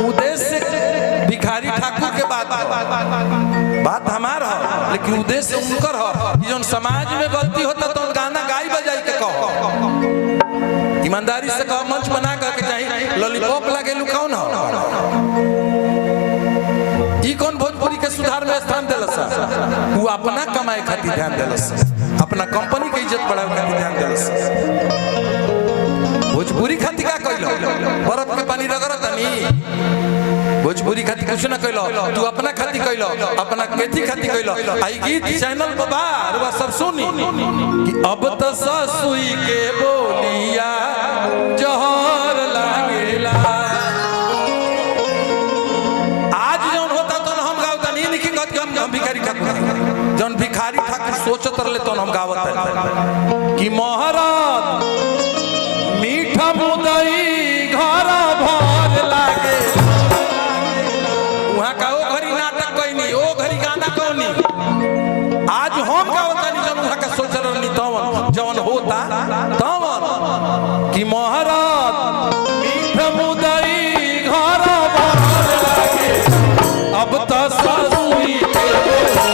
उद्देश्य भिखारी ठाकुर के बात हमार हो, लेकिन उद्देश्य उनकर हो कि जो समाज में गलती होता तो गाना गाई बजाई के कहो, ईमानदारी से कहो, मंच बना करके चाहिए लॉलीपॉप लगे लू कौन हो? ई कौन भोजपुरी के सुधार में स्थान दिलस? वो अपना कमाए खातिर ध्यान दिलस, अपना कंपनी के इज्जत बढ़ावे खातिर ध्यान दिलस। भोजपुरी खातिर का कइलो? बर्फ के पानी रगड़त नहीं। भोजपुरी खातिर कुछ ना कइलो, तू अपना खातिर कइलो, अपना खेती खातिर कइलो। आई गीत चैनल पर बार वो सब सुनी कि अब तो ससुई के बोलिया जहर लागेला। आज जौन होता तो हम गावता नहीं लिखी कहत कि हम भिखारी ठाकुर, जौन भिखारी ठाकुर सोचत रहले तो हम गावत है कि महाराज मीठा मुदई घर भर लागे। वहां का ओ घरी नाटक कइनी, ओ घरी गाना कइनी। आज हम गावता नहीं जौन वहां का सोच रहनी तवन जौन होता तवन कि महाराज मीठा मुदई घर भर लागे। अब तो ससुई के बोलिया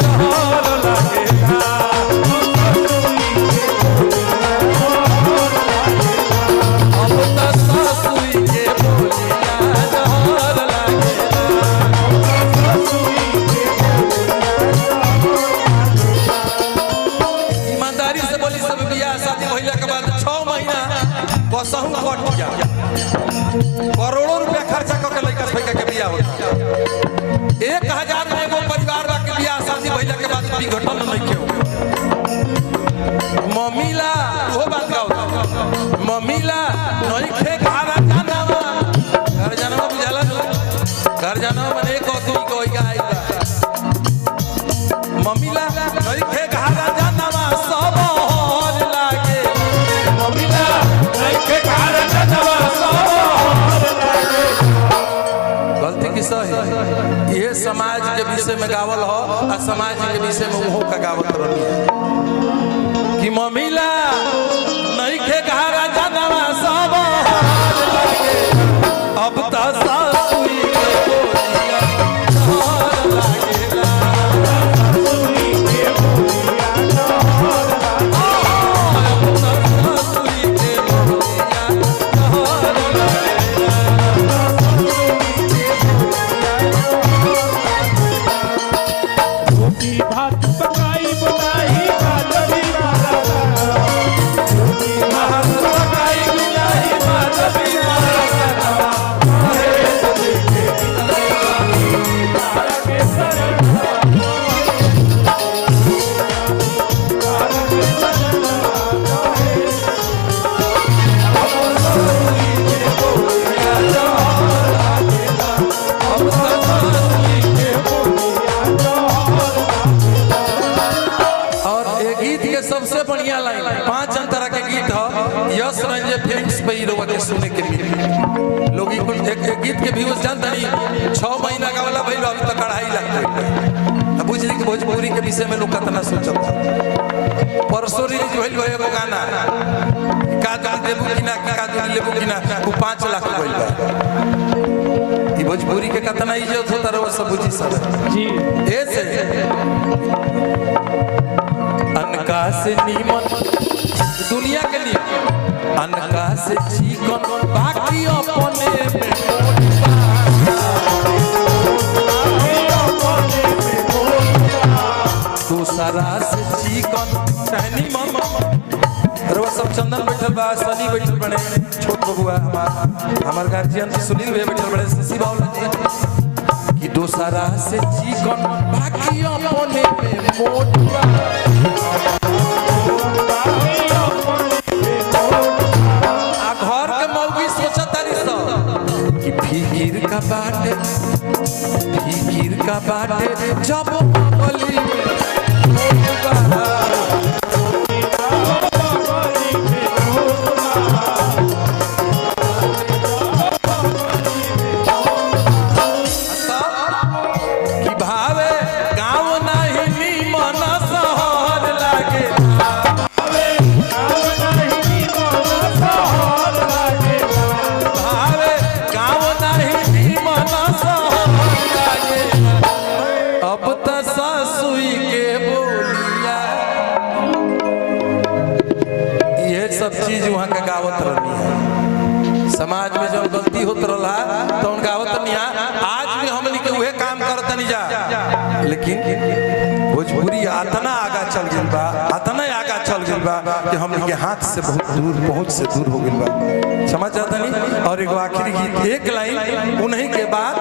जहर लागेला। अब तो ससुई के बोलिया जहर लागेला। ईमानदारी से बोली सब बियाह शादी भइला के बाद 6 महीना बसहु कट गया, करोड़ों रुपया खर्चा करके लड़का फैका के बियाह होता। 1000 में एगो परिवार बा के बियाह शादी भइला के बाद विघटन नहीं के हो। मम्मीला वो बात गाओ, मम्मीला नहीं खे घर जानवा, घर जानवा बुझाला जो घर जानवा मने एक आदमी कोई का आई बा। मम्मीला नहीं खे घर जानवा सब हर लागे। मम्मीला नहीं खे घर जानवा सब हर लागे। गलती किस है? ये समाज के विषय में गावल हो और समाज के विषय में वो का गावत रहनी है कि मम्मीला नहीं खे घर जानवा सब हर लागे। अब तो ससुई के बोलिया जहर लागेला। ससुई के बोलिया जहर लागेला। अब तो ससुई के बोलिया जहर लागेला। रोटी भात पकाई बनाई बाजरी वाला। रोटी भात पकाई बनाई बाजरी वाला। हे तुझे के तारा के शरण और ये गीत के सबसे बढ़िया लाइन 5 अंतरा के गीत हो। यश रंजय फिल्म्स पे ही लोग के सुने के मिली। लोग एक गीत के व्यूज जानता नहीं। 6 महीना का वाला भाई अभी तक 2.5 लाख। अब बुझ ली कि भोजपुरी के विषय में लोग कितना सोचता। परसों रिलीज भइल हो एगो गाना का देबू कि ना का लेबू कि ना, वो 5 लाख भइल बा। ई भोजपुरी के कितना इज्जत होता रहो सब बुझी सब जी। ऐसे अनका से नीमन दुनिया के लिए, अनका से चिकन बाकी अपने में दूसरा से चिकन टहनी मम। रवा सब चंदन बैठल बा, सनी बैठल बने, छोट बबुआ हमार गार्जियन सुनील भाई बैठल बड़े, शशि बाउला जी कि दूसरा से चिकन बाकी अपने में मोटवा। घर के मौगी सोचतारी स कि फिकिर का बाटे जब बबली कि भावे गाँव नहीं मन सहर लागे। भावे गाँव नहीं सब चीज वहाँ के गावत रहनी है। समाज में जब गलती होत रहा तो उन गावत नहीं है। आज भी हमनी के उहे काम करत नहीं जा, लेकिन भोजपुरी आतना आगा चल गइल बा, आतना आगा चल गइल बा कि हमनी के हाथ से बहुत दूर, पहुंच से दूर हो गइल बा। समझ जाता नहीं। और एगो आखिरी गीत, एक लाइन उन्हीं के बाद